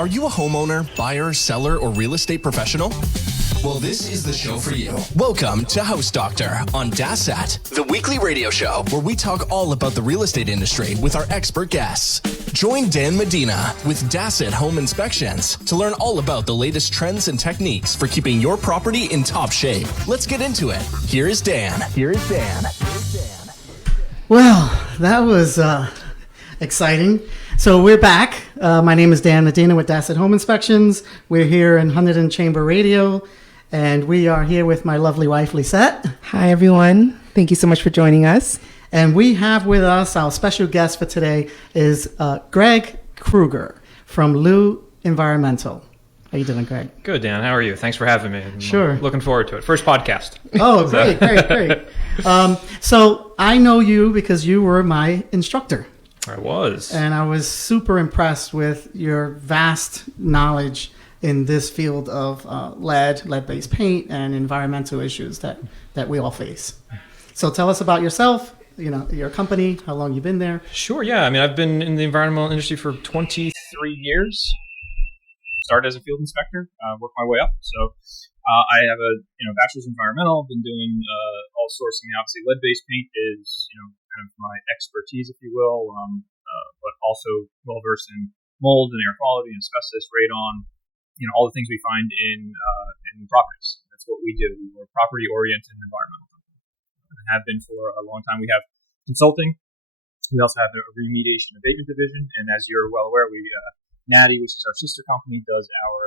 Are you a homeowner, buyer, seller, or real estate professional? Well, this is the show for you. Welcome to House Doctor on Daset, the weekly radio show where we talk all about the real estate industry with our expert guests. Join Dan Medina with Daset Home Inspections to learn all about the latest trends and techniques for keeping your property in top shape. Let's get into it. Here is Dan. Well, that was exciting. So we're back. My name is Dan Medina with Daset Home Inspections. We're here in Hunterdon Chamber Radio, and we are here with my lovely wife, Lisette. Hi, everyone. Thank you so much for joining us. And we have with us, our special guest for today is Greg Krueger from Lou Environmental. How you doing, Greg? Good, Dan. How are you? Thanks for having me. Sure. Looking forward to it. First podcast. Oh, great. So I know you because you were my instructor. I was. And I was super impressed with your vast knowledge in this field of lead-based paint, and environmental issues that we all face. So tell us about yourself, your company, how long you've been there. Sure, yeah. I mean, I've been in the environmental industry for 23 years. Started as a field inspector, worked my way up. So I have a bachelor's in environmental. Been doing all sorts. I mean, obviously, lead-based paint is kind of my expertise, if you will, but also well versed in mold and air quality and asbestos, radon, all the things we find in properties. That's what we do. We're a property-oriented environmental company, and have been for a long time. We have consulting. We also have a remediation abatement division, and as you're well aware, we Natty, which is our sister company, does our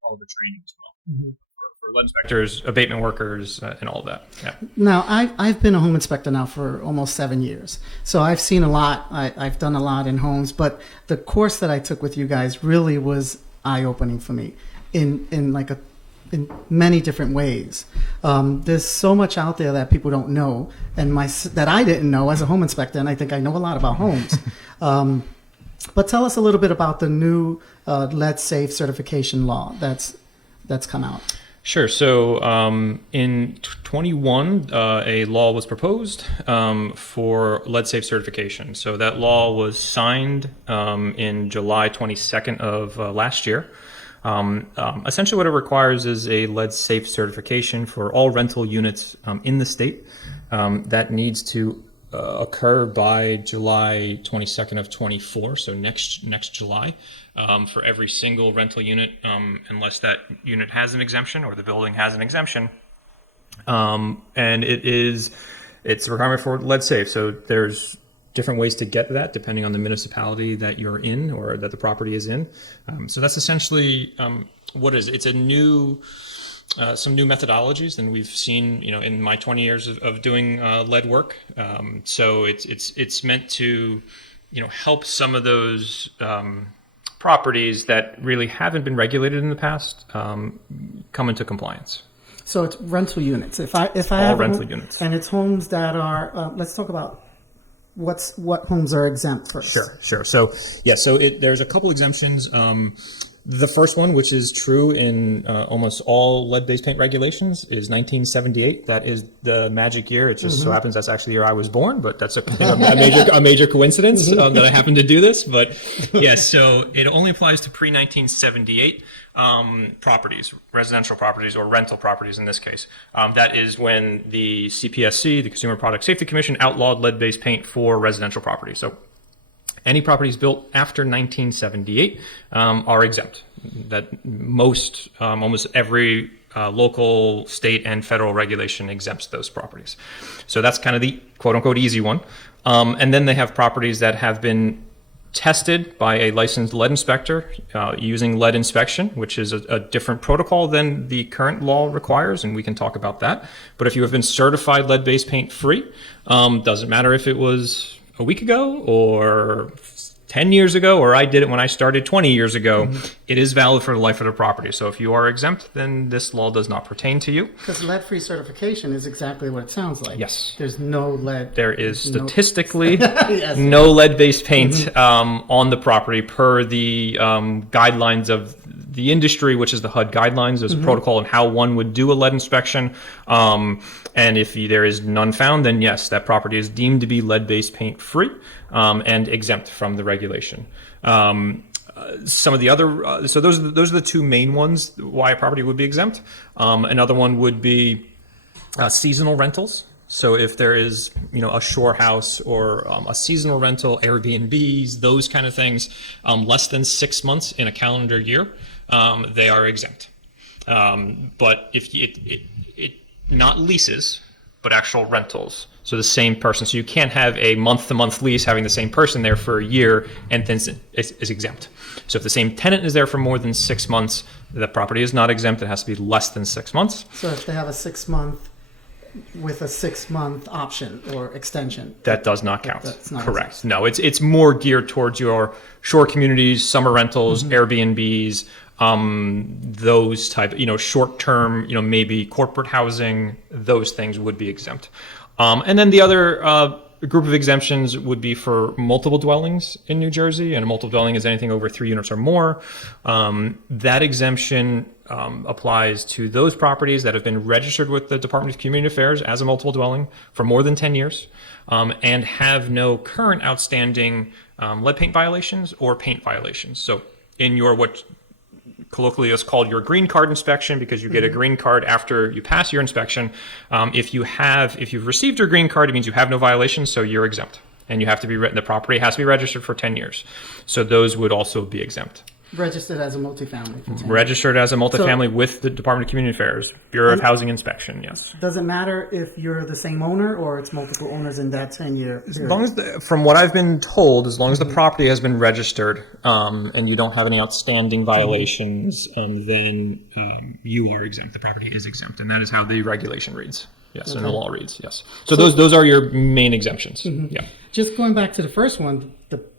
all the training as well. Mm-hmm. For lead inspectors, abatement workers, and all of that. Yeah. Now, I've been a home inspector now for almost 7 years, so I've seen a lot. I've done a lot in homes, but the course that I took with you guys really was eye-opening for me in many different ways. There's so much out there that people don't know, and that I didn't know as a home inspector, and I think I know a lot about homes. But tell us a little bit about the new lead safe certification law that's come out. Sure. So in 21, a law was proposed for lead safe certification. So that law was signed in July 22nd of last year. Essentially what it requires is a lead safe certification for all rental units in the state. That needs to occur by July 22nd of 24, so next July, for every single rental unit, unless that unit has an exemption or the building has an exemption. And it's a requirement for lead safe. So there's different ways to get that depending on the municipality that you're in or that the property is in. So that's essentially what it is. It's a new some new methodologies than we've seen, in my 20 years of doing lead work. So it's meant to, help some of those properties that really haven't been regulated in the past come into compliance. So it's rental units. If I all have rental units, and it's homes that are. Let's talk about what homes are exempt first. Sure. So there's a couple exemptions. The first one, which is true in almost all lead-based paint regulations, is 1978. That is the magic year. It just so happens that's actually the year I was born, but that's a major coincidence that I happen to do this. But yes, so it only applies to pre-1978 properties, residential properties or rental properties in this case. That is when the CPSC, the Consumer Product Safety Commission, outlawed lead-based paint for residential properties. So any properties built after 1978 are exempt. That almost every local, state, and federal regulation exempts those properties. So that's kind of the quote-unquote easy one. And then they have properties that have been tested by a licensed lead inspector using lead inspection, which is a different protocol than the current law requires, and we can talk about that. But if you have been certified lead-based paint free, doesn't matter if it was a week ago or 10 years ago, or I did it when I started 20 years ago, it is valid for the life of the property. So if you are exempt, then this law does not pertain to you. Because lead-free certification is exactly what it sounds like. Yes. There's no lead. There is statistically no lead-based paint on the property per the guidelines of the industry, which is the HUD guidelines. There's a protocol on how one would do a lead inspection. And if there is none found, then yes, that property is deemed to be lead-based paint free and exempt from the regulation. Some of the other, so those are the two main ones why a property would be exempt. Another one would be seasonal rentals. So if there is, a shore house or a seasonal rental, Airbnbs, those kind of things, less than 6 months in a calendar year, they are exempt. But if it not leases, but actual rentals. So the same person. So you can't have a month-to-month lease having the same person there for a year and then is exempt. So if the same tenant is there for more than 6 months, the property is not exempt. It has to be less than 6 months. So if they have a 6 month with a 6 month option or extension, that does not count. That's not correct. exempt. No, it's more geared towards your shore communities, summer rentals, Airbnbs, those type, short term, maybe corporate housing, those things would be exempt. And then the other group of exemptions would be for multiple dwellings in New Jersey, and a multiple dwelling is anything over 3 units or more. That exemption applies to those properties that have been registered with the Department of Community Affairs as a multiple dwelling for more than 10 years and have no current outstanding lead paint violations or paint violations. So in your what colloquially is called your green card inspection, because you get a green card after you pass your inspection. If you've received your green card, it means you have no violations, so you're exempt, and you have to be the property has to be registered for 10 years. So those would also be exempt. registered as a multifamily for 10 years. Registered as a multifamily with the Department of Community Affairs, Bureau of Housing Inspection, yes. Does it matter if you're the same owner or it's multiple owners in that 10-year period? As long as, from what I've been told, as long as the property has been registered and you don't have any outstanding violations, then you are exempt. The property is exempt, and that is how the regulation reads. Yes, and the law reads, yes. So those are your main exemptions. Yeah. Just going back to the first one,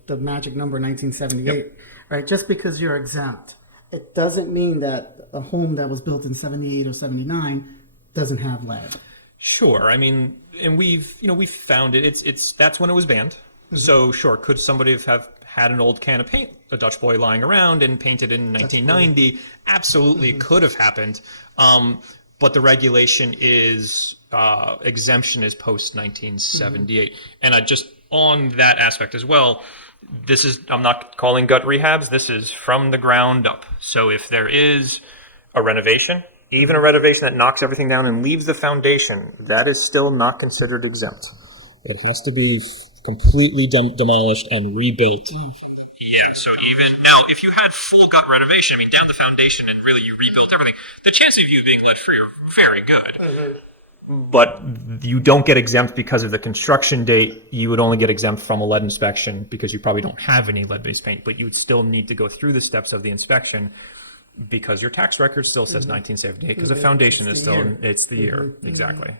the magic number 1978, right? Just because you're exempt, it doesn't mean that a home that was built in 78 or 79 doesn't have lead. Sure. I mean, and we've found it. It's that's when it was banned. So sure, could somebody have had an old can of paint, a Dutch boy lying around and painted in 1990? Absolutely could have happened. But the regulation is exemption is post 1978. And I just on that aspect as well, I'm not calling gut rehabs. This is from the ground up. So if there is a renovation, even a renovation that knocks everything down and leaves the foundation, that is still not considered exempt. It has to be completely demolished and rebuilt. Yeah, so even now, if you had full gut renovation, I mean, down the foundation and really you rebuilt everything, the chances of you being lead-free are very good. But you don't get exempt because of the construction date. You would only get exempt from a lead inspection because you probably don't have any lead-based paint, but you would still need to go through the steps of the inspection because your tax record still says 1978 because the foundation is still, it's the year. Exactly.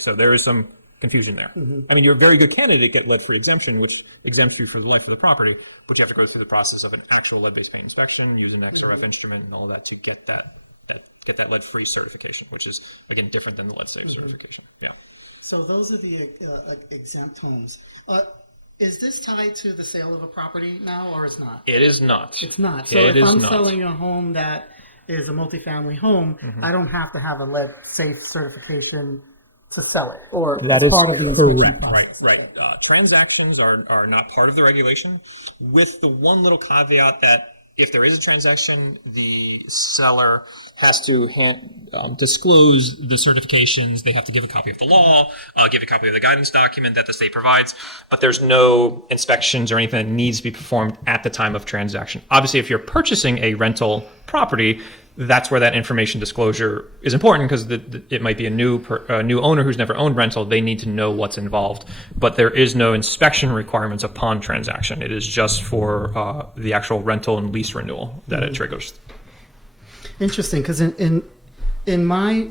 So there is some confusion there. I mean, you're a very good candidate to get lead-free exemption, which exempts you for the life of the property, but you have to go through the process of an actual lead-based paint inspection, use an XRF instrument and all that to get that lead-free certification, which is, again, different than the lead-safe certification. Yeah. So those are the exempt homes. Is this tied to the sale of a property now, or is not? It is not. It's not. So if I'm selling a home that is a multifamily home, I don't have to have a lead-safe certification to sell it, or that it's is part of the inspection correct. process. Right. Transactions are not part of the regulation, with the one little caveat that if there is a transaction, the seller has to disclose the certifications. They have to give a copy of the law, give a copy of the guidance document that the state provides, but there's no inspections or anything that needs to be performed at the time of transaction. Obviously, if you're purchasing a rental property, that's where that information disclosure is important because it might be a new owner who's never owned rental. They need to know what's involved, but there is no inspection requirements upon transaction. It is just for the actual rental and lease renewal that it triggers. Interesting, because in my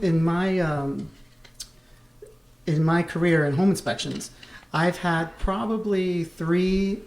career in home inspections, I've had probably 3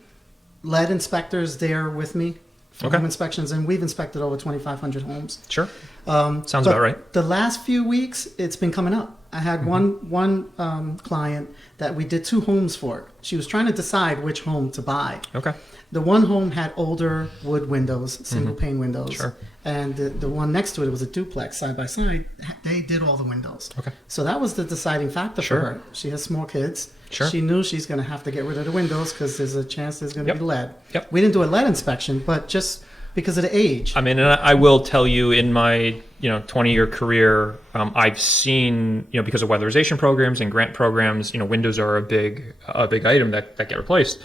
lead inspectors there with me. Home inspections, and we've inspected over 2,500 homes. Sure. Sounds about right. The last few weeks, it's been coming up. I had one client that we did 2 homes for. She was trying to decide which home to buy. Okay. The one home had older wood windows, single pane windows. Sure. And the one next to it was a duplex, side by side. They did all the windows. Okay. So that was the deciding factor for her. She has small kids. Sure. She knew she's going to have to get rid of the windows because there's a chance there's going to be lead. Yep. We didn't do a lead inspection, but just because of the age. I mean, and I will tell you, in my 20-year career, I've seen, because of weatherization programs and grant programs, windows are a big item that get replaced,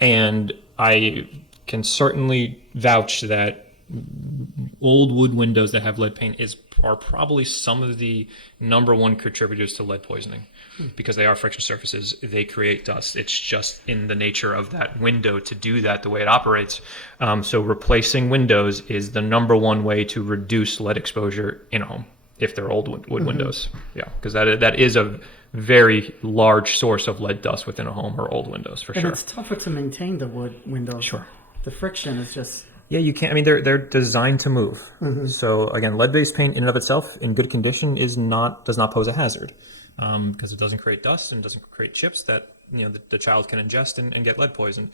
and I can certainly vouch that old wood windows that have lead paint are probably some of the number one contributors to lead poisoning, because they are friction surfaces. They create dust. It's just in the nature of that window to do that, the way it operates. So replacing windows is the number one way to reduce lead exposure in a home if they're old wood windows. Yeah, because that is a very large source of lead dust within a home, or old windows for sure. And it's tougher to maintain the wood windows. Sure. The friction is just... Yeah, you can't. I mean, they're designed to move. So again, lead-based paint in and of itself, in good condition, does not pose a hazard, because it doesn't create dust and doesn't create chips that the child can ingest and get lead poisoned.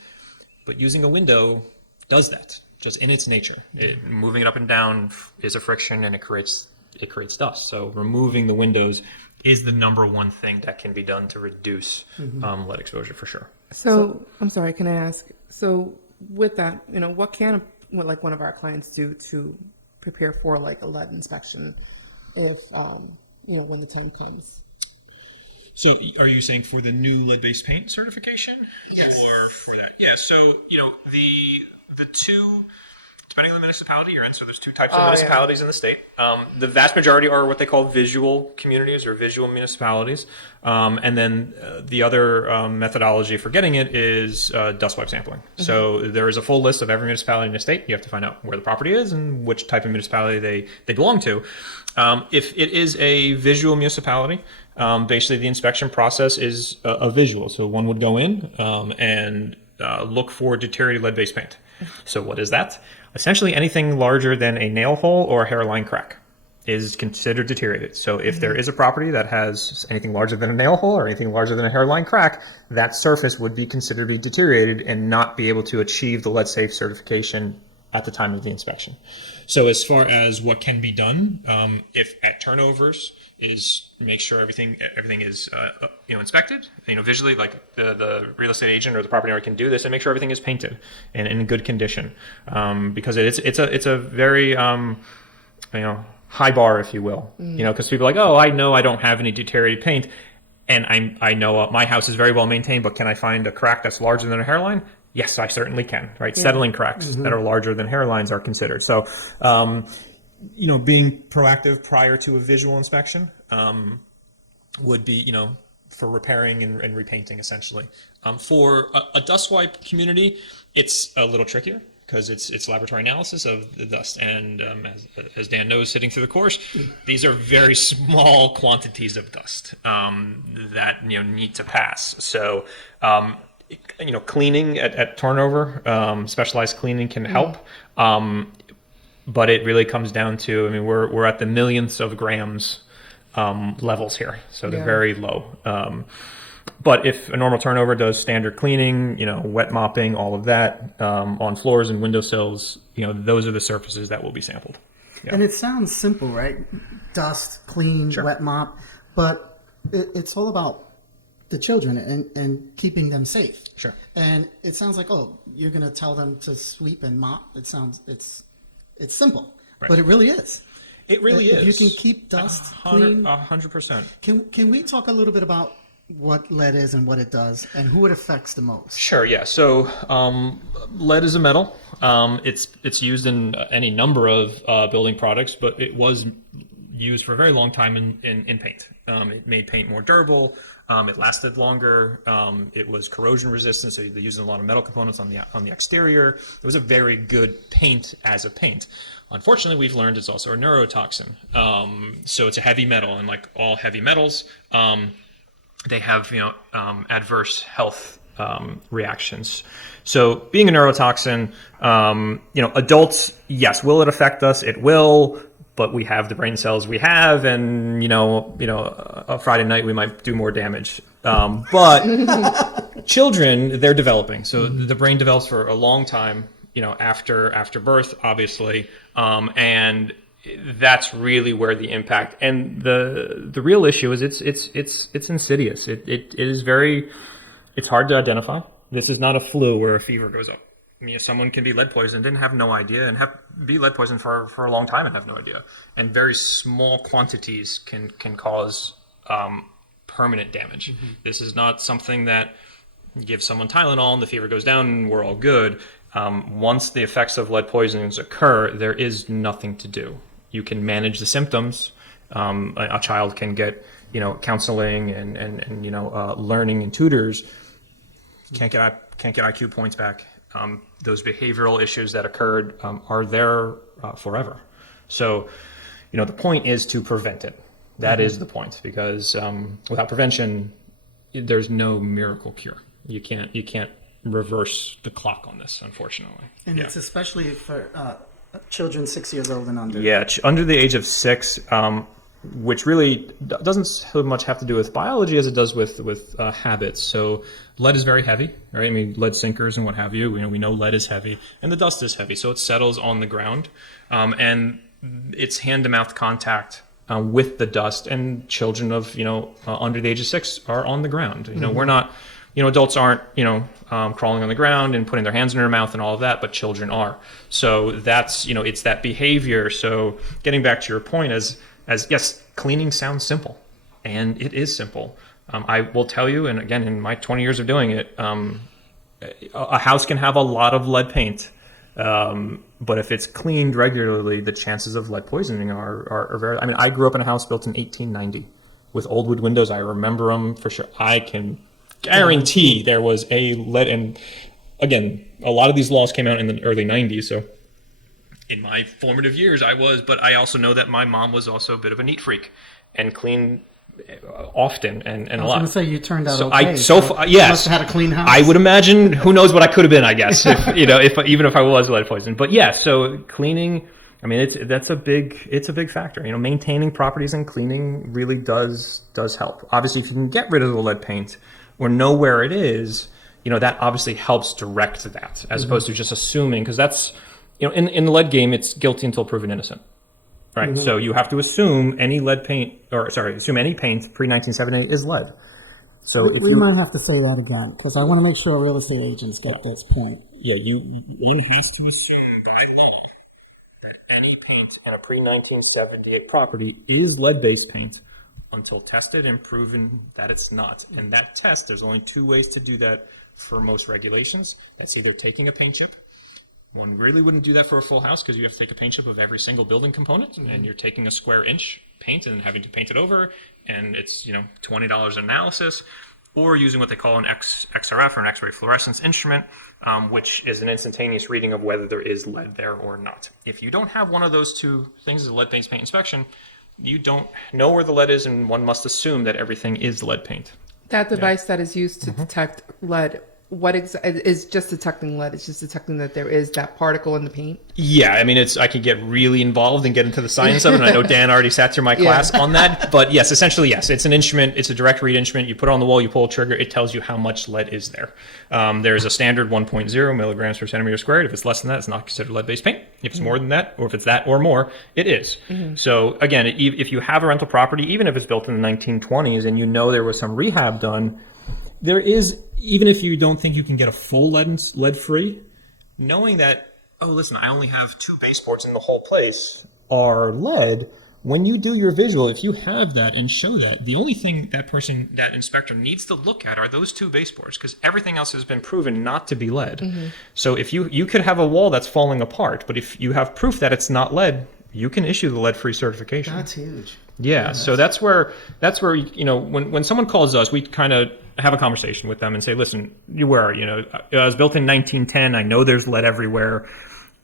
But using a window does that, just in its nature. Moving it up and down is a friction, and it creates dust. So removing the windows is the number one thing that can be done to reduce lead exposure for sure. So I'm sorry, can I ask? So with that, what can one of our clients do to prepare for like a lead inspection if when the time comes? So are you saying for the new lead-based paint certification? Yes. Or for that? Yeah, so the two, depending on the municipality you're in, so there's two types of municipalities in the state. The vast majority are what they call visual communities or visual municipalities. And then the other methodology for getting it is dust wipe sampling. So there is a full list of every municipality in the state. You have to find out where the property is and which type of municipality they belong to. If it is a visual municipality, basically the inspection process is a visual. So one would go in and look for deteriorated lead-based paint. So what is that? Essentially anything larger than a nail hole or a hairline crack is considered deteriorated. So if there is a property that has anything larger than a nail hole or anything larger than a hairline crack, that surface would be considered to be deteriorated and not be able to achieve the lead safe certification at the time of the inspection. So as far as what can be done, if at turnovers, is make sure everything is inspected, visually, like the real estate agent or the property owner can do this and make sure everything is painted and in good condition, because it's a very high bar, if you will, because people are like, oh, I know I don't have any deteriorated paint, and I know my house is very well maintained, but can I find a crack that's larger than a hairline? Yes, I certainly can, right? Yeah. Settling cracks that are larger than hairlines are considered. So, being proactive prior to a visual inspection would be, for repairing and repainting, essentially. For a dust wipe community, it's a little trickier because it's laboratory analysis of the dust. And as Dan knows, sitting through the course, these are very small quantities of dust that need to pass. So, cleaning at turnover, specialized cleaning can help. But it really comes down to, we're at the millionths of grams levels here. So they're very low. But if a normal turnover does standard cleaning, wet mopping, all of that, on floors and windowsills, those are the surfaces that will be sampled. Yeah. And it sounds simple, right? Dust, clean, wet mop, but it's all about the children and keeping them safe. Sure. And it sounds like, oh, you're going to tell them to sweep and mop. It's simple, but it really is. It really is. If you can keep dust clean. 100%. Can we talk a little bit about what lead is and what it does and who it affects the most? Sure, yeah. So lead is a metal. It's used in any number of building products, but it was used for a very long time in paint. It made paint more durable. It lasted longer. It was corrosion resistant, so they used a lot of metal components on the exterior. It was a very good paint as a paint. Unfortunately, we've learned it's also a neurotoxin. So it's a heavy metal, and like all heavy metals, they have adverse health reactions. So being a neurotoxin, adults, yes, will it affect us? It will. But we have the brain cells we have, and a Friday night we might do more damage. But children, they're developing, so the brain develops for a long time. After birth, obviously, and that's really where the impact and the real issue is. It's insidious. It is very. It's hard to identify. This is not a flu where a fever goes up. someone can be lead poisoned and have no idea, and be lead poisoned for a long time and have no idea. And very small quantities can cause permanent damage. Mm-hmm. This is not something that you give someone Tylenol and the fever goes down and we're all good. Once the effects of lead poisonings occur, there is nothing to do. You can manage the symptoms. A child can get, counseling and learning and tutors. Can't get IQ points back. Those behavioral issues that occurred are there forever. So, the point is to prevent it. That is the point, because without prevention, there's no miracle cure. You can't reverse the clock on this, unfortunately. And it's especially for children 6 years old and under. Yeah, under the age of 6, which really doesn't so much have to do with biology as it does with habits. So lead is very heavy, right? I mean, lead sinkers and what have you. We know lead is heavy, and the dust is heavy, so it settles on the ground, and it's hand-to-mouth contact with the dust. And children of under the age of 6 are on the ground. We're not. Adults aren't, crawling on the ground and putting their hands in their mouth and all of that, but children are. So that's, it's that behavior. So getting back to your point, as yes, cleaning sounds simple, and it is simple. I will tell you, and again, in my 20 years of doing it, a house can have a lot of lead paint, but if it's cleaned regularly, the chances of lead poisoning are very. I mean, I grew up in a house built in 1890 with old wood windows. I remember them for sure. I can guarantee there was a lead, and again, a lot of these laws came out in the early 90s, so in my formative years but I also know that my mom was also a bit of a neat freak and cleaned often and a lot. I was going to say, you turned out so okay. Yes. You must have had a clean house. I would imagine, who knows what I could have been, I guess, even if I was lead poisoned. But yeah, so cleaning, I mean, it's a big factor. Maintaining properties and cleaning really does help. Obviously, if you can get rid of the lead paint or know where it is, that obviously helps direct that, as opposed to just assuming, because that's, in the lead game, it's guilty until proven innocent, right? Mm-hmm. So you have to assume any paint pre-1978 is lead. So we might have to say that again, because I want to make sure real estate agents get this point. Yeah, one has to assume by law that any paint in a pre-1978 property is lead-based paint until tested and proven that it's not. And that test, there's only 2 ways to do that for most regulations. That's either taking a paint chip. One really wouldn't do that for a full house, because you have to take a paint chip of every single building component, and you're taking a square inch paint and having to paint it over, and it's $20 analysis, or using what they call an XRF, or an X-ray fluorescence instrument, which is an instantaneous reading of whether there is lead there or not. If you don't have one of those 2 things as a lead-based paint inspection, you don't know where the lead is, and one must assume that everything is lead paint. That device that is used to detect lead, what is just detecting lead? It's just detecting that there is that particle in the paint? Yeah, I mean, I could get really involved and get into the science of it, and I know Dan already sat through my class on that. But yes, essentially, yes, it's an instrument. It's a direct read instrument. You put it on the wall, you pull a trigger, it tells you how much lead is there. There's a standard 1.0 milligrams per centimeter squared. If it's less than that, it's not considered lead-based paint. If it's more than that, or if it's that or more, it is. Mm-hmm. So again, if you have a rental property, even if it's built in the 1920s, and there was some rehab done, there is, even if you don't think you can get a full lead-free, knowing that, oh, listen, I only have 2 baseboards in the whole place are lead, when you do your visual, if you have that and show that, the only thing that inspector needs to look at are those 2 baseboards, because everything else has been proven not to be lead. Mm-hmm. So if you could have a wall that's falling apart, but if you have proof that it's not lead, you can issue the lead-free certification. That's huge. Yeah, so that's where when someone calls us, we kind of have a conversation with them and say, listen, where are you? It was built in 1910. I know there's lead everywhere.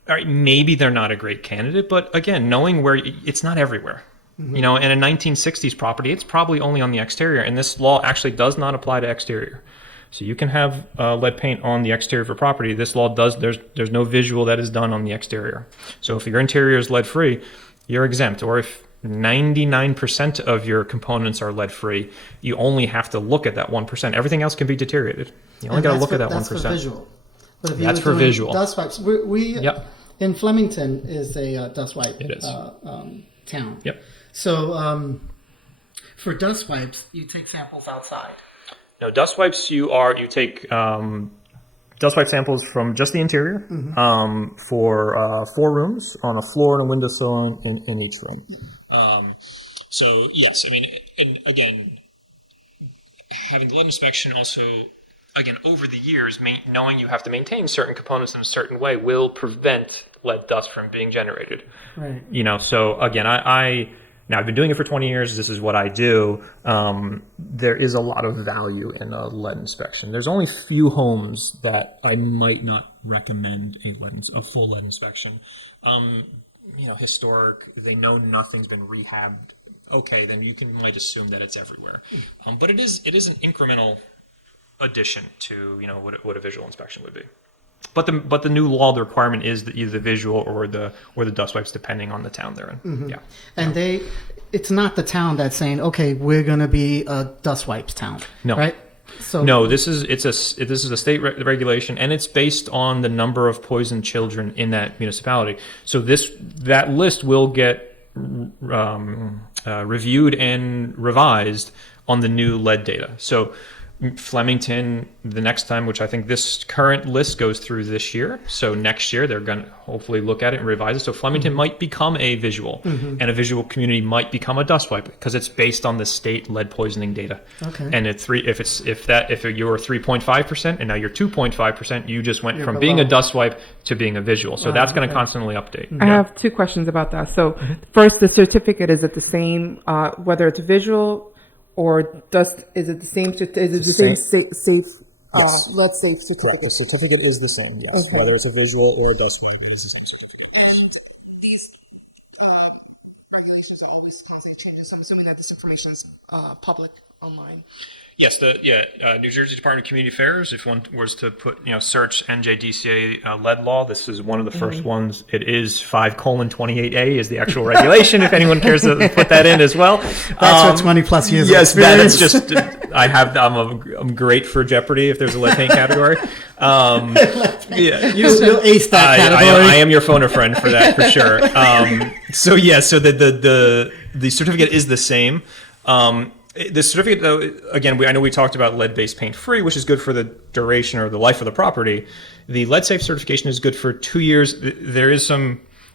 All right, maybe they're not a great candidate, but again, knowing where it's not everywhere. Mm-hmm. In a 1960s property, it's probably only on the exterior, and this law actually does not apply to exterior. So you can have lead paint on the exterior of a property. This law does. There's no visual that is done on the exterior. So if your interior is lead free, you're exempt. Or if 99% of your components are lead free, you only have to look at that 1%. Everything else can be deteriorted. You only got to look at that 1%. That's for visual. But if that's for visual. Dust wipes. We in Flemington is a dust wipe town. Yep. So for dust wipes, you take samples outside. No, dust wipes you take dust wipe samples from just the interior for 4 rooms on a floor and a windowsill in each room. So yes, I mean, and again, having the lead inspection also, again, over the years, knowing you have to maintain certain components in a certain way will prevent lead dust from being generated. Right. So again, now I've been doing it for 20 years. This is what I do. There is a lot of value in a lead inspection. There's only few homes that I might not recommend a full lead inspection. Historic, they know nothing's been rehabbed. Okay, then you might assume that it's everywhere. But it is an incremental addition to what a visual inspection would be. But the new law, the requirement is that either the visual or the dust wipes, depending on the town they're in. Yeah. And it's not the town that's saying, okay, we're going to be a dust wipes town. No. Right? So no, this is a state regulation, and it's based on the number of poisoned children in that municipality. So that list will get reviewed and revised on the new lead data. So Flemington, the next time, which I think this current list goes through this year. So next year, they're going to hopefully look at it and revise it. So Flemington might become a visual, and a visual community might become a dust wipe because it's based on the state lead poisoning data. Okay. And if you're 3.5% and now you're 2.5%, you just went from being a dust wipe to being a visual. So that's going to constantly update. I have 2 questions about that. So first, the certificate, is it the same, whether it's visual or is it the same safe, Yes. lead safe certificate? The certificate is the same, yes. Okay. Whether it's a visual or a dust wipe, it is the same certificate. And these regulations are always constantly changing, so I'm assuming that this information is public online. Yes, New Jersey Department of Community Affairs, if one was to put, search NJDCA lead law, this is one of the first ones. It is 5:28A is the actual regulation, if anyone cares to put that in as well. That's for 20 plus years. Yes, that's just, I'm great for Jeopardy if there's a lead paint category. You'll ace that category. I am your phone a friend for that, for sure. So the certificate is the same. The certificate, though, again, I know we talked about lead-based paint-free, which is good for the duration or the life of the property. The lead-safe certification is good for 2 years. There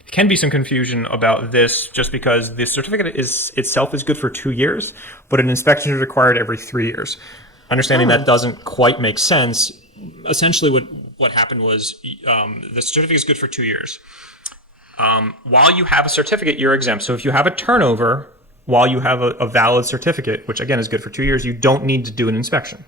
can be some confusion about this, just because the certificate itself is good for 2 years, but an inspection is required every 3 years. Understanding that doesn't quite make sense. Essentially, what happened was the certificate is good for 2 years. While you have a certificate, you're exempt. So if you have a turnover while you have a valid certificate, which again is good for 2 years, you don't need to do an inspection.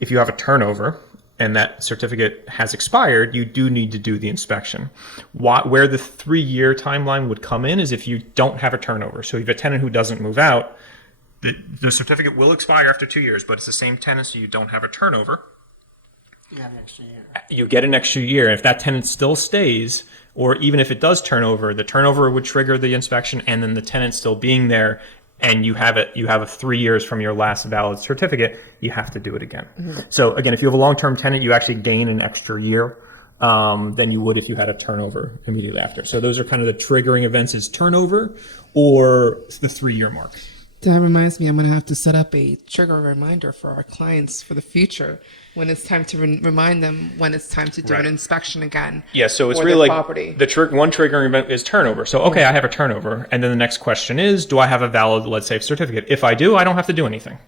If you have a turnover and that certificate has expired, you do need to do the inspection. Where the 3-year timeline would come in is if you don't have a turnover. So if you have a tenant who doesn't move out, the certificate will expire after 2 years, but it's the same tenant, so you don't have a turnover. You have an extra year. You get an extra year. If that tenant still stays, or even if it does turnover, the turnover would trigger the inspection, and then the tenant still being there, and you have 3 years from your last valid certificate, you have to do it again. Mm-hmm. So again, if you have a long-term tenant, you actually gain an extra year than you would if you had a turnover immediately after. So those are kind of the triggering events: is turnover or the 3-year mark. That reminds me, I'm going to have to set up a trigger reminder for our clients for the future when it's time to remind them when it's time to do an inspection again. Yeah, so it's really like property. One triggering event is turnover. So, okay, I have a turnover. And then the next question is, do I have a valid lead safe certificate? If I do, I don't have to do anything.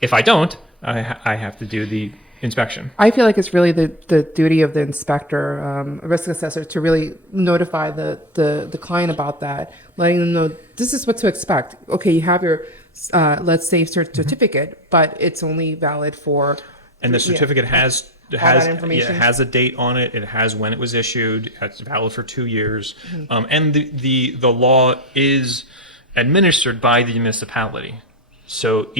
If I don't, I have to do the inspection. I feel like it's really the duty of the inspector, risk assessor, to really notify the client about that, letting them know this is what to expect. Okay, you have your lead safe certificate, but it's only valid for. And the certificate has a date on it. It has when it was issued. It's valid for 2 years. Mm-hmm. And the law is administered by the municipality. So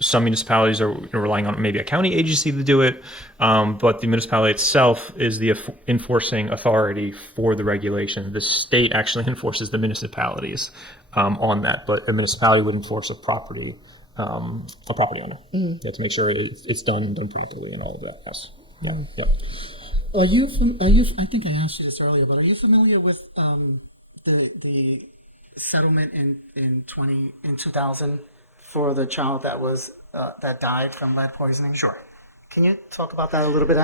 some municipalities are relying on maybe a county agency to do it, but the municipality itself is the enforcing authority for the regulation. The state actually enforces the municipalities on that, but a municipality would enforce a property owner. Mm. You have to make sure it's done properly and all of that. Yes. Yeah. Mm. Yep. Are you? I think I asked you this earlier, but are you familiar with the settlement in 2000 for the child that died from lead poisoning? Sure. Can you talk about that a little bit?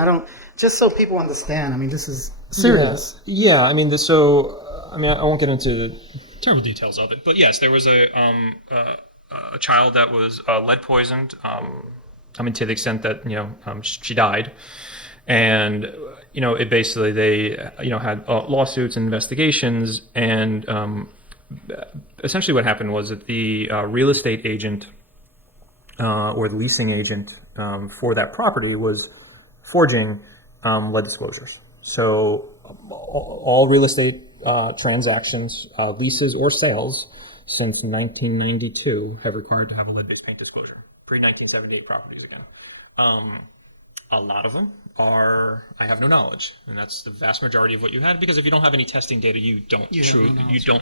Just so people understand. I mean, this is serious. Yeah. I mean, I won't get into the terrible details of it, but yes, there was a child that was lead poisoned. I mean, to the extent that she died, and it basically they had lawsuits and investigations, and essentially what happened was that the real estate agent or the leasing agent for that property was forging lead disclosures. So all real estate transactions, leases or sales since 1992 have required to have a lead-based paint disclosure. Pre-1978 properties again. A lot of them are, I have no knowledge, and that's the vast majority of what you have, because if you don't have any testing data, you don't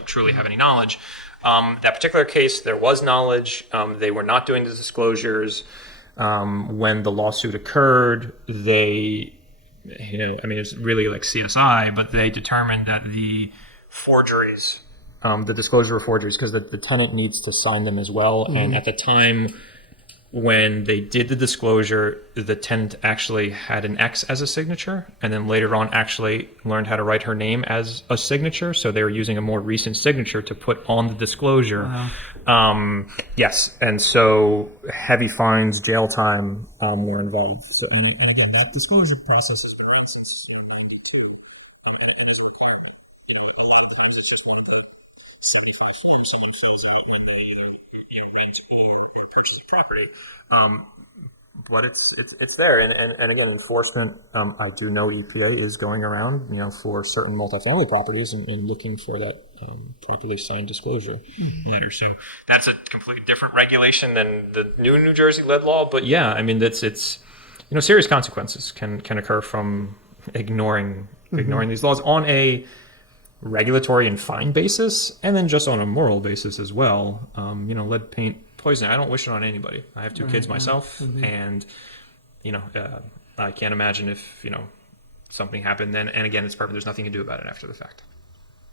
truly have any knowledge. That particular case, there was knowledge. They were not doing the disclosures. When the lawsuit occurred, they, it's really like CSI, but they determined that the forgeries, the disclosure of forgeries, because the tenant needs to sign them as well, and at the time when they did the disclosure, the tenant actually had an X as a signature, and then later on actually learned how to write her name as a signature. So they were using a more recent signature to put on the disclosure. Wow. Yes, and so heavy fines, jail time were involved. So, and again, that disclosure process is great since too. But it is a requirement. A lot of times it's just one of the 75 forms someone fills out when they rent or purchase a property, but it's there, and again, enforcement. I do know EPA is going around, for certain multifamily properties and looking for that properly signed disclosure letter. So that's a completely different regulation than the New Jersey lead law. But yeah, I mean, it's serious consequences can occur from ignoring these laws on a regulatory and fine basis, and then just on a moral basis as well. Lead paint poisoning, I don't wish it on anybody. I have two kids myself, and I can't imagine if something happened then. And again, it's perfect. There's nothing you can do about it after the fact.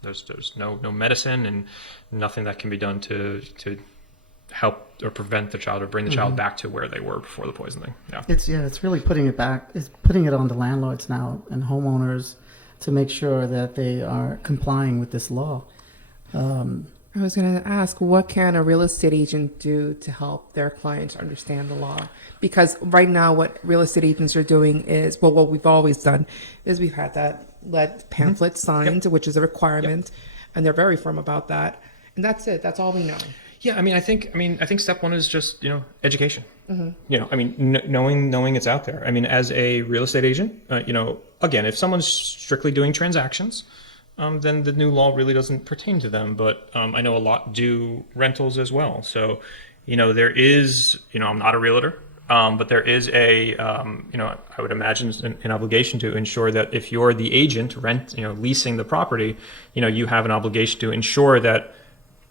There's no medicine and nothing that can be done to help or prevent the child or bring the child back to where they were before the poisoning. Yeah, it's really putting it back. It's putting it on the landlords now and homeowners to make sure that they are complying with this law. I was going to ask, what can a real estate agent do to help their clients understand the law? Because right now, what real estate agents are doing is, well, what we've always done is we've had that lead pamphlet signed, which is a requirement, and they're very firm about that. And that's it. That's all we know. Yeah, I think step one is just education. Knowing it's out there. I mean, as a real estate agent, again, if someone's strictly doing transactions, then the new law really doesn't pertain to them. But I know a lot do rentals as well. So, there is, I'm not a realtor, but there is I would imagine an obligation to ensure that if you're the agent leasing the property, you have an obligation to ensure that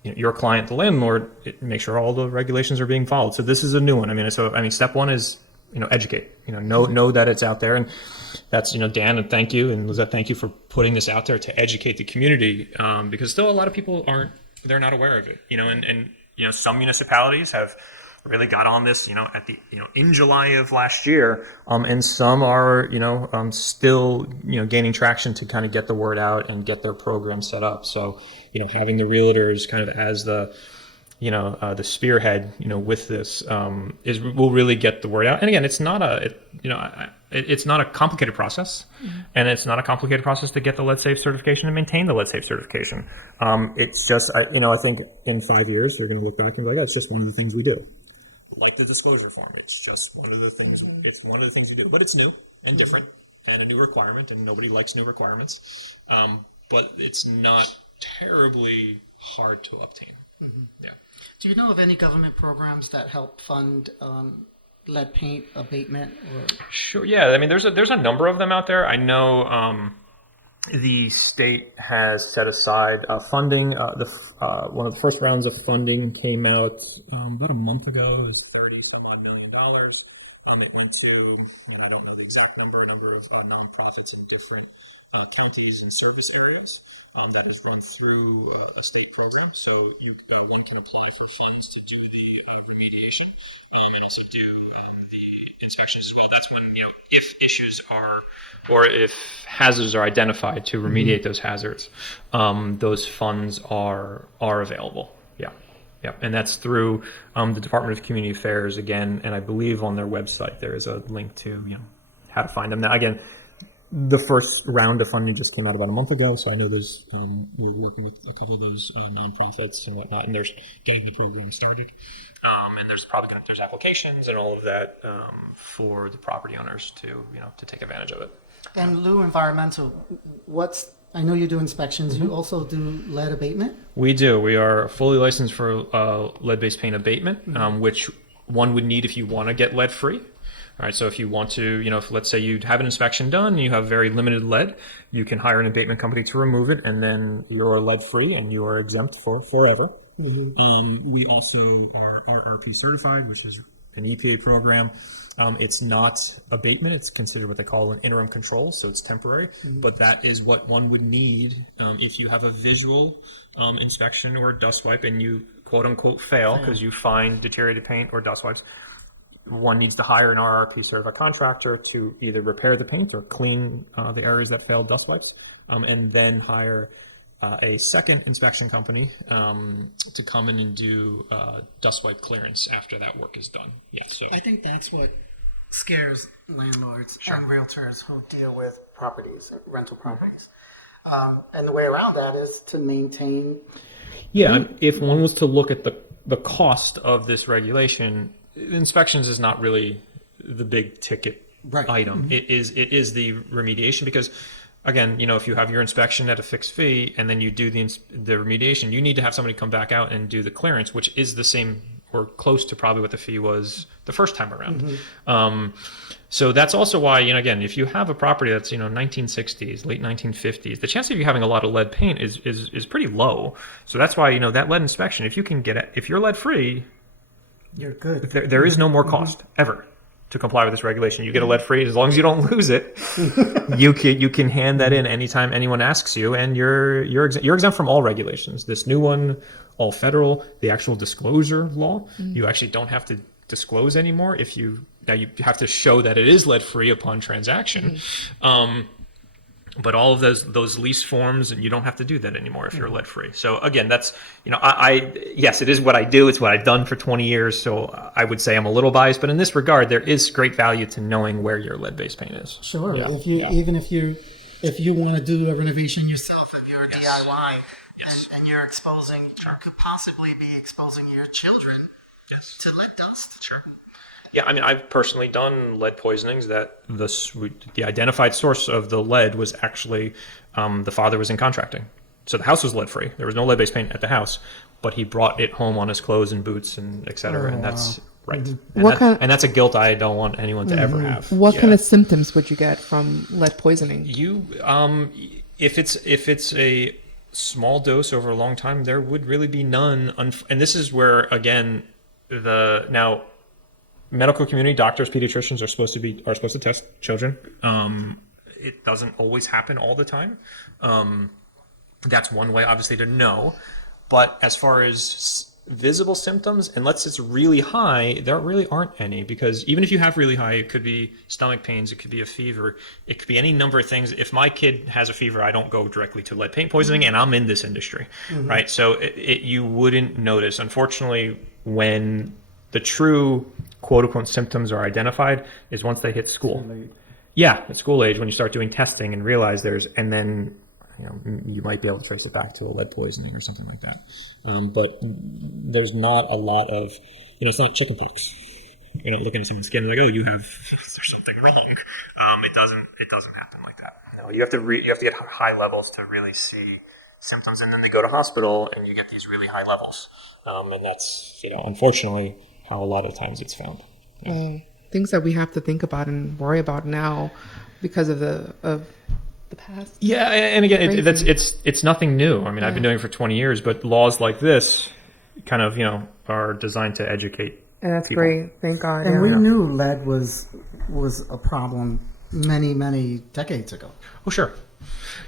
your client, the landlord, make sure all the regulations are being followed. So this is a new one. Step one is, educate, know that it's out there. And that's, Dan, and thank you. And Lizette, thank you for putting this out there to educate the community, because still a lot of people they're not aware of it, and some municipalities have really got on this, at the, in July of last year, and some are, still, gaining traction to kind of get the word out and get their program set up. So, having the realtors kind of as the spearhead, with this, will really get the word out. And again, it's not it's not a complicated process, and it's not a complicated process to get the Lead Safe certification and maintain the Lead Safe certification. It's just, I think in 5 years, they're going to look back and be like, oh, it's just one of the things we do. Like the disclosure form, it's just one of the things. It's one of the things we do, but it's new and different and a new requirement, and nobody likes new requirements. But it's not terribly hard to obtain. Yeah. Do you know of any government programs that help fund lead paint abatement? Sure. Yeah. There's a number of them out there. I know the state has set aside funding. One of the first rounds of funding came out about a month ago. It was $30-some odd million. It went to, and I don't know the exact number, a number of nonprofits in different counties and service areas that is run through a state program. So one can apply for funds to do the remediation and also do the inspections as well. That's when, if issues are, or if hazards are identified to remediate those hazards, those funds are available. Yeah. Yeah. And that's through the Department of Community Affairs again. And I believe on their website, there is a link to, how to find them. Now, again, the first round of funding just came out about a month ago, so I know there's we're working with a couple of those nonprofits and whatnot, and they're getting the program started. And there's probably there's applications and all of that for the property owners to to take advantage of it. And Lou Environmental, I know you do inspections. You also do lead abatement? We do. We are fully licensed for lead-based paint abatement, which one would need if you want to get lead-free. All right, so if you want to, if let's say you have an inspection done and you have very limited lead, you can hire an abatement company to remove it, and then you're lead-free and you are exempt for forever. We also are RRP certified, which is an EPA program. It's not abatement. It's considered what they call an interim control, so it's temporary. But that is what one would need if you have a visual inspection or a dust wipe and you quote-unquote fail because you find deteriorated paint or dust wipes. One needs to hire an RRP certified contractor to either repair the paint or clean the areas that failed dust wipes, and then hire a second inspection company to come in and do dust wipe clearance after that work is done. Yeah, so I think that's what scares landlords and realtors who deal with properties, rental properties. And the way around that is to maintain. Yeah, if one was to look at the cost of this regulation, inspections is not really the big ticket item. It is the remediation, because again, if you have your inspection at a fixed fee and then you do the remediation, you need to have somebody come back out and do the clearance, which is the same or close to probably what the fee was the first time around. So that's also why, again, if you have a property that's 1960s, late 1950s, the chance of you having a lot of lead paint is pretty low. So that's why that lead inspection, if you can get it, if you're lead free, you're good. There is no more cost ever to comply with this regulation. You get a lead free as long as you don't lose it. you can hand that in anytime anyone asks you, and you're exempt from all regulations. This new one, all federal, the actual disclosure law, you actually don't have to disclose anymore. Now you have to show that it is lead free upon transaction. But all of those lease forms, and you don't have to do that anymore if you're lead free. So again, that's yes, it is what I do. It's what I've done for 20 years. So I would say I'm a little biased, but in this regard, there is great value to knowing where your lead-based paint is. Sure. Yeah. If you want to do a renovation yourself, if you're a DIY, and you're exposing, you could possibly be exposing your children to lead dust. Sure. Yeah, I mean, I've personally done lead poisonings that the identified source of the lead was actually the father was in contracting. So the house was lead free. There was no lead-based paint at the house, but he brought it home on his clothes and boots and et cetera. And that's right. And that's a guilt I don't want anyone to ever have. What kind of symptoms would you get from lead poisoning? If it's a small dose over a long time, there would really be none. And this is where, again, medical community, doctors, pediatricians are supposed to test children. It doesn't always happen all the time. That's one way, obviously, to know. But as far as visible symptoms, unless it's really high, there really aren't any, because even if you have really high, it could be stomach pains, it could be a fever, it could be any number of things. If my kid has a fever, I don't go directly to lead paint poisoning, and I'm in this industry, right? So you wouldn't notice. Unfortunately, when the true quote-unquote symptoms are identified is once they hit school. Yeah, at school age, when you start doing testing and realize and then you might be able to trace it back to a lead poisoning or something like that. But there's not a lot of, it's not chickenpox. You're not looking at someone's skin and like, oh, there's something wrong. It doesn't happen like that. You have to get high levels to really see symptoms, and then they go to hospital and you get these really high levels. And that's, unfortunately, how a lot of times it's found. Things that we have to think about and worry about now because of the past. Yeah, and again, it's nothing new. I mean, I've been doing it for 20 years, but laws like this kind of, are designed to educate. And that's people. great. Thank God. And we knew lead was a problem many, many decades ago. Oh, sure.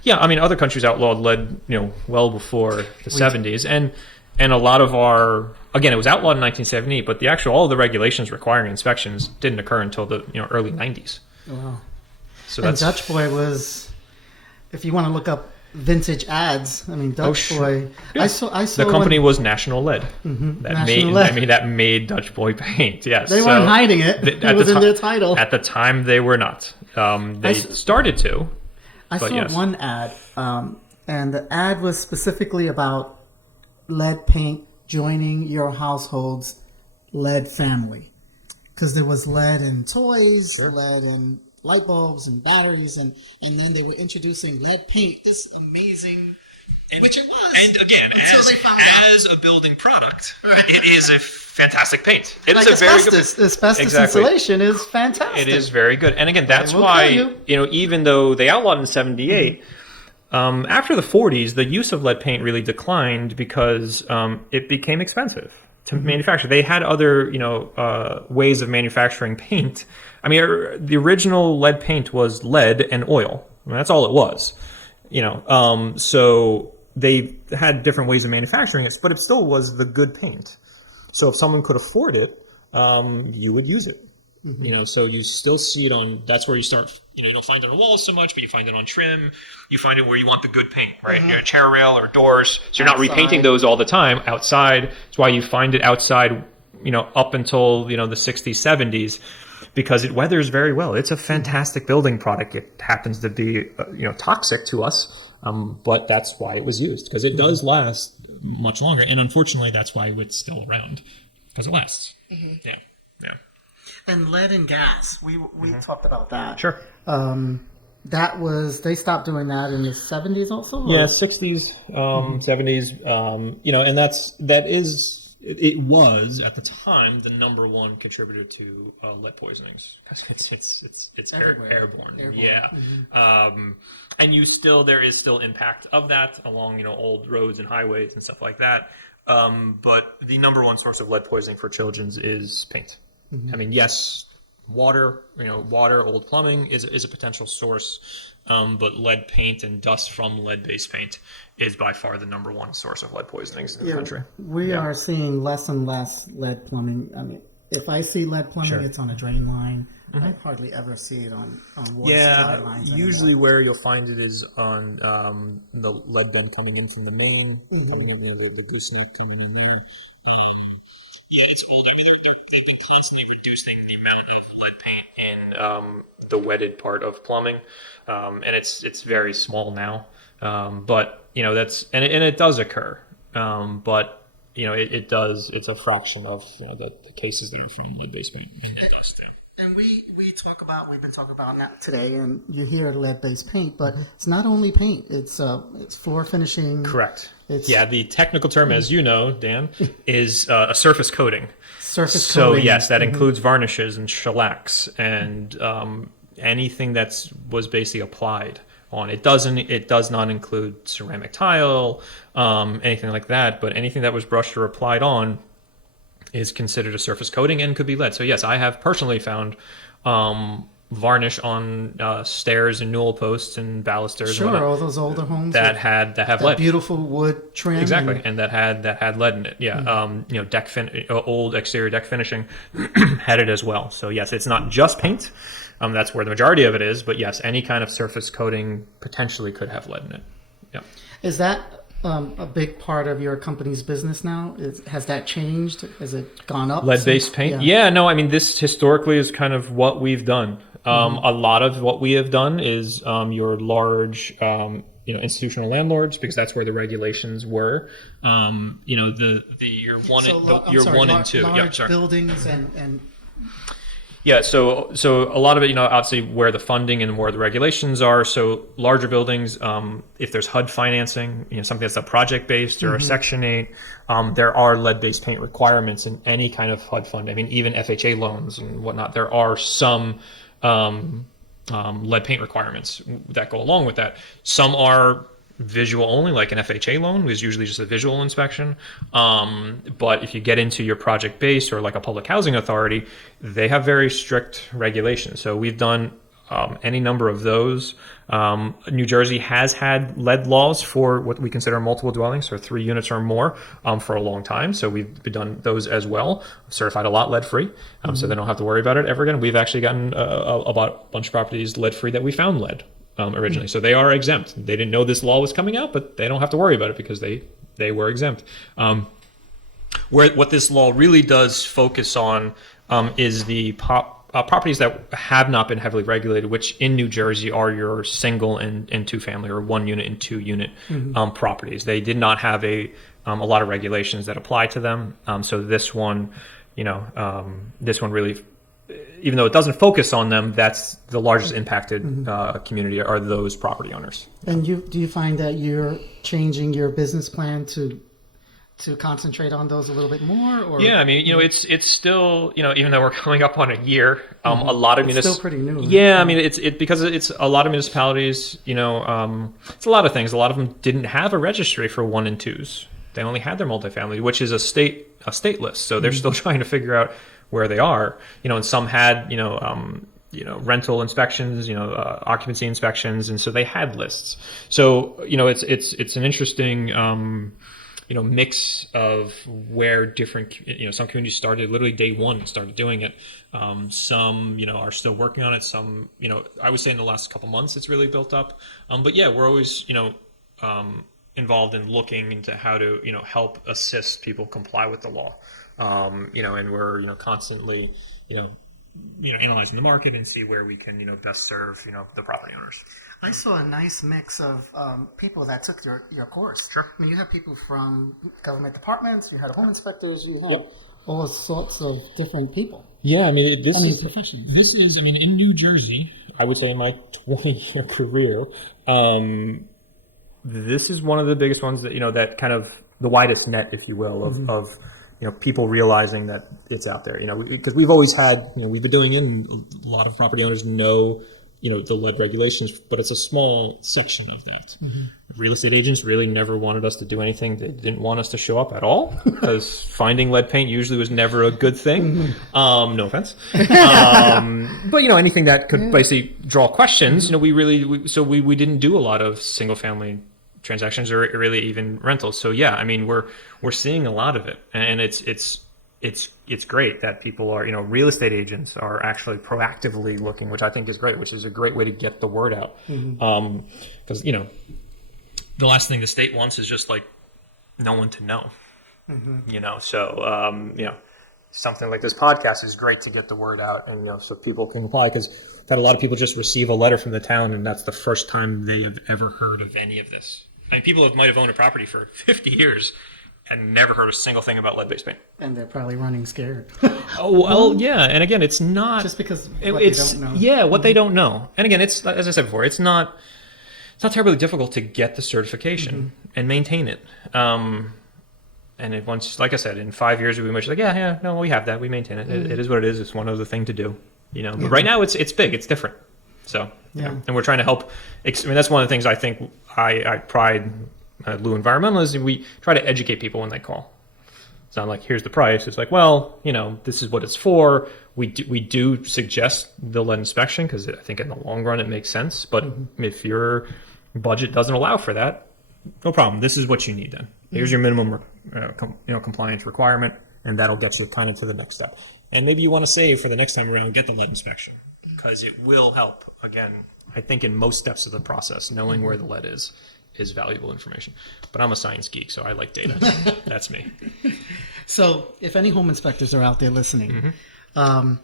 Yeah, I mean, other countries outlawed lead, well before the 70s. And And a lot of our, again, it was outlawed in 1970, but all of the regulations requiring inspections didn't occur until the early 90s. Wow. So And that's Dutch Boy was, if you want to look up vintage ads, I mean, Dutch Boy. Yeah. I saw the company was National Lead. That made Dutch Boy paint. Yes, They weren't hiding it. It was in their title. At the time, they were not. They started to. I saw one ad, and the ad was specifically about lead paint joining your household's lead family, because there was lead in toys, lead in light bulbs and batteries, and then they were introducing lead paint, this amazing, which it was. And again, as a building product, Right. it is a fantastic paint. It like is a very good. asbestos insulation is fantastic. It is very good. And again, that's will why, tell you. even though they outlawed in 78, after the 40s, the use of lead paint really declined because it became expensive to manufacture. They had other, ways of manufacturing paint. I mean, the original lead paint was lead and oil. I mean, that's all it was, so they had different ways of manufacturing it, but it still was the good paint. So if someone could afford it, you would use it. So you still see it on, that's where you start, you don't find it on walls so much, but you find it on trim. You find it where you want the good paint, right? Your chair rail or doors. So you're not repainting those all the time outside. That's why you find it outside, up until, the 60s, 70s, because it weathers very well. It's a fantastic building product. It happens to be, toxic to us, but that's why it was used, because it does last much longer. And unfortunately, that's why it's still around, because it lasts. Yeah. And lead and gas, we talked about that. Sure. That was, they stopped doing that in the 70s also? Or? Yeah, 60s, 70s, and it was at the time the number one contributor to lead poisonings, because it's airborne. Yeah. And there is still impact of that along old roads and highways and stuff like that. But the number one source of lead poisoning for children is paint. I mean, yes, water, old plumbing is a potential source, but lead paint and dust from lead-based paint is by far the number one source of lead poisonings in the country. We are seeing less and less lead plumbing. I mean, if I see lead plumbing, it's on a drain line. I hardly ever see it on water supply lines anymore. Usually where you'll find it is on the lead bin coming in from the main, coming in the gooseneck coming in there. It's older. They've been constantly reducing the amount of lead paint in the wetted part of plumbing, and it's very small now. But it does occur. But it does. It's a fraction of the cases that are from lead-based paint and dust. And we've been talking about that today, and you hear lead-based paint, but it's not only paint, it's floor finishing. Correct. The technical term, as you know, Dan, is a surface coating. Surface coating. So yes, that Mm-hmm. includes varnishes and shellacs and anything that was basically applied on. It does not include ceramic tile, anything like that, but anything that was brushed or applied on is considered a surface coating and could be lead. So yes, I have personally found varnish on stairs and newel posts and balusters. Sure, and all those older homes that have lead. Beautiful wood trim. Exactly, and that had lead in it. Yeah, old exterior deck finishing had it as well. So yes, it's not just paint. That's where the majority of it is. But yes, any kind of surface coating potentially could have lead in it. Yeah. Is that a big part of your company's business now? Has that changed? Has it gone up? Lead-based paint? Yeah, no, I mean, this historically is kind of what we've done. A lot of what we have done is your large, institutional landlords, because that's where the regulations were. Your one and two. Large buildings and Yeah, so a lot of it, obviously where the funding and where the regulations are. So larger buildings, if there's HUD financing, something that's a project-based or a Section 8, there are lead-based paint requirements in any kind of HUD fund. I mean, even FHA loans and whatnot, there are some lead paint requirements that go along with that. Some are visual only, like an FHA loan is usually just a visual inspection. But if you get into your project base or like a public housing authority, they have very strict regulations. So we've done any number of those. New Jersey has had lead laws for what we consider multiple dwellings, so 3 units or more, for a long time. So we've done those as well, certified a lot lead-free, so they don't have to worry about it ever again. We've actually gotten about a bunch of properties lead-free that we found lead originally. So they are exempt. They didn't know this law was coming out, but they don't have to worry about it because they were exempt. What this law really does focus on is the properties that have not been heavily regulated, which in New Jersey are your single and 2 family or 1 unit and 2 unit properties. They did not have a lot of regulations that apply to them. So this one, this one really, even though it doesn't focus on them, that's the largest impacted community are those property owners. And do you find that you're changing your business plan to concentrate on those a little bit more? Or? Yeah, I mean, it's still, even though we're coming up on a year, a lot of it's still pretty new. Right? Yeah, I mean, it's because it's a lot of municipalities, it's a lot of things. A lot of them didn't have a registry for 1 and 2s. They only had their multifamily, which is a state list. So they're still trying to figure out where they are, and some had, rental inspections, occupancy inspections. And so they had lists. So, it's an interesting, mix of where different, some communities started literally day 1 started doing it. Some, are still working on it. Some, I would say in the last couple months it's really built up. But yeah, we're always, involved in looking into how to, help assist people comply with the law. And we're, constantly, analyzing the market and see where we can, best serve, the property owners. I saw a nice mix of people that took your course. Sure. I mean, you have people from government departments, you had home inspectors, you had all sorts of different people. Yeah, I mean, professions. This is, in New Jersey, I would say in my 20-year career, this is one of the biggest ones that, that kind of the widest net, if you will, of people realizing that it's out there, because we've always had, we've been doing it, and a lot of property owners know, the lead regulations, but it's a small section of that. Real estate agents really never wanted us to do anything. They didn't want us to show up at all because finding lead paint usually was never a good thing. No offense. But, anything that could basically draw questions, we didn't do a lot of single family transactions or really even rentals. So yeah, we're seeing a lot of it, and it's great that people are, real estate agents are actually proactively looking, which I think is great, which is a great way to get the word out. Because, the last thing the state wants is just like no one to know, so, something like this podcast is great to get the word out and, so people can apply, because that a lot of people just receive a letter from the town and that's the first time they have ever heard of any of this. People might have owned a property for 50 years and never heard a single thing about lead-based paint. And they're probably running scared. Oh, well, yeah. And again, it's not... Just because they don't know. Yeah, what they don't know. And again, it's, as I said before, it's not terribly difficult to get the certification and maintain it. And it once, like I said, in 5 years, we'll be much like, no, we have that. We maintain it. It is what it is. It's one other thing to do, But right now, it's big. It's different. So, and we're trying to help. That's one of the things I think I pride Lou Environmental is we try to educate people when they call. It's not like, here's the price. It's like, well, this is what it's for. We do suggest the lead inspection because I think in the long run it makes sense. But if your budget doesn't allow for that, no problem. This is what you need then. Here's your minimum compliance requirement, and that'll get you kind of to the next step. And maybe you want to save for the next time around, get the lead inspection because it will help. Again, I think in most steps of the process, knowing where the lead is valuable information. But I'm a science geek, so I like data. That's me. So if any home inspectors are out there listening, and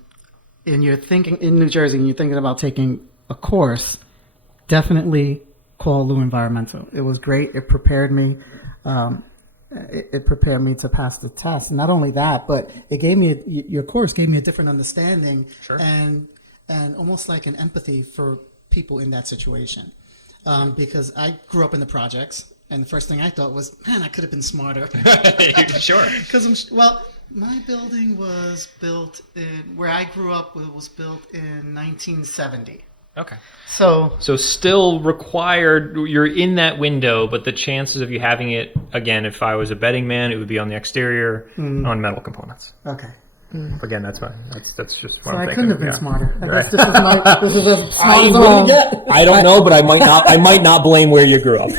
you're thinking in New Jersey and you're thinking about taking a course, definitely call Lou Environmental. It was great. It prepared me. It prepared me to pass the test. Not only that, but it gave me your course gave me a different understanding and almost like an empathy for people in that situation. Because I grew up in the projects, and the first thing I thought was, man, I could have been smarter. Sure. Because my building was built where I grew up was built in 1970. Okay. So still required, you're in that window, but the chances of you having it, again, if I was a betting man, it would be on the exterior on metal components. Okay. Again, that's just what So I'm I thinking. couldn't have been yeah. smarter. I Right. guess this is as smart as I can get. I don't know, but I might not blame where you grew up.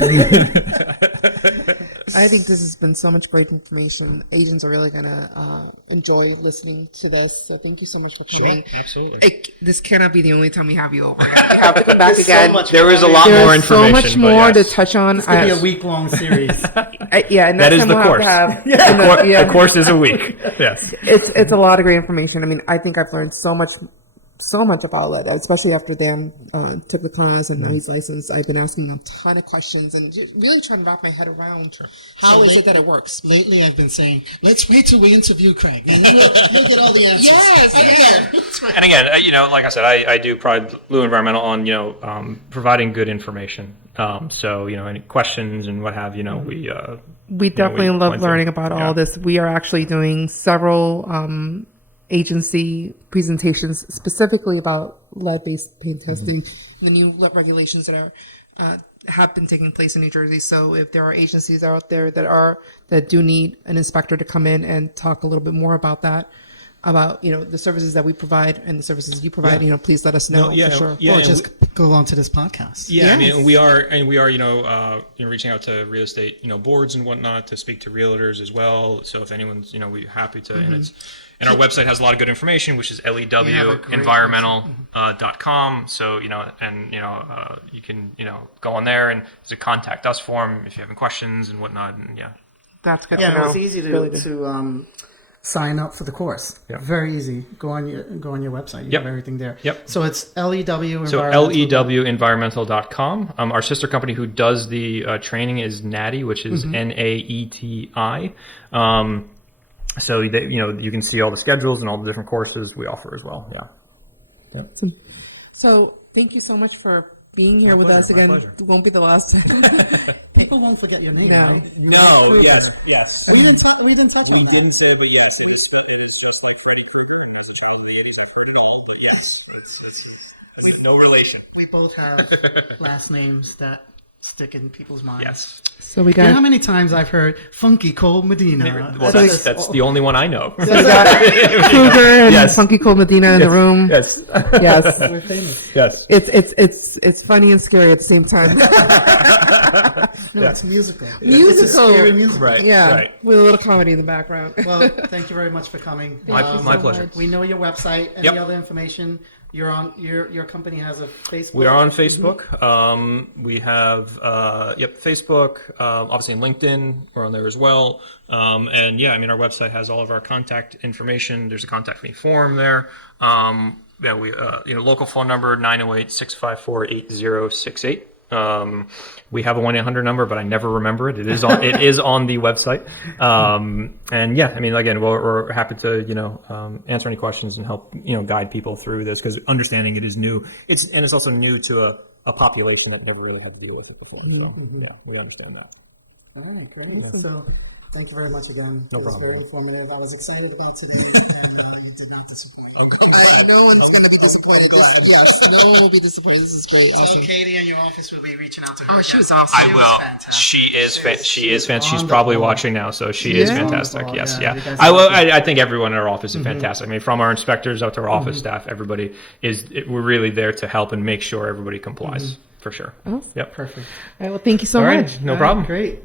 I think this has been so much great information. Agents are really going to enjoy listening to this. So thank you so much for coming. Absolutely. This cannot be the only time we have you over. You have to come back again. There is a lot There's more information. so much but more yes. to touch on. It's going to be a week-long series. Yeah, and That next is time the we'll course. have to The course is a week. Yes. It's a lot of great information. I mean, I think I've learned so much about it, especially after Dan took the class and now he's licensed. I've been asking a ton of questions and really trying to wrap my head around how is it that it works. Lately, I've been saying, let's wait till we interview Craig, and you'll get all the answers. Yes. And again, like I said, I do pride Blue Environmental on providing good information. So any questions and what have We definitely love went through. learning about all this. We are actually doing several agency presentations specifically about lead-based paint testing. The new lead regulations that are have been taking place in New Jersey. So if there are agencies out there that do need an inspector to come in and talk a little bit more about that, about the services that we provide and the services you provide, please let us know for sure. Or just go on to this podcast. Yeah, I Yes. mean, we are, reaching out to real estate, boards and whatnot to speak to realtors as well. So if anyone's, we're happy to, and our website has a lot of good information, which is lewenvironmental.com. So, you can, go on there and there's a contact us form if you have any questions and whatnot. And That's good to Yeah, know. it's easy Really to sign up for the course. Yeah. Very easy. Go on your website. You Yep. have everything there. Yep. So it's LEW. So lewenvironmental.com. Our sister company who does the training is Natty, which is NAETI. So you can see all the schedules and all the different courses we offer as well. Yeah. So thank you so much for being here with us again. pleasure. It won't be the last time. People won't forget your name. No. Right? No. Yes. We didn't touch on that. didn't say, but yes, it is just like Freddy Krueger. As a child of the '80s, I've heard it all. But yes, it's no relation. We both have last names that stick in people's minds. Yes. So we Do you know how got many times I've heard Funky Cold Medina? Well, that's the only one I know. Krueger and Yes. Funky Cold Medina in the room. Yes. Yes. We're famous. Yes. It's funny and scary at the same time. No, it's musical. Musical. It's a scary musical. Right. Yeah. Right. With a little comedy in the background. Well, thank you very much for coming. My so pleasure. much. We know your website. Any Yep. other information? You're on your company has a Facebook. We are on Facebook. We have Facebook. Obviously, in LinkedIn, we're on there as well. And yeah, I mean, our website has all of our contact information. There's a contact me form there. We local phone number 908-654-8068. We have a 1-800 number, but I never remember it. It is on the website. And yeah, I mean, again, we're happy to, answer any questions and help, guide people through this because understanding it is new. It's also new to a population that never really had to deal with it before. So, yeah, we understand that. Oh, great. So, thank you very much again. No it was problem. very informative. I was excited about today. And, did not disappoint. No one's going to be disappointed. Yes, no one will be disappointed. This is great. Awesome. Katie and your office will be reaching out to her. Oh, she again. was awesome. She was fantastic. She is fantastic. She's on the probably ball. watching now, so she is Yeah. fantastic. Oh, Yes, yeah, yeah. you guys I think everyone in our office is fantastic. I mean, from our inspectors out to our office staff, everybody we're really there to help and make sure everybody complies for sure. Awesome. Yep. Perfect. All right, well, thank you so All right, much. no All right, problem. Great.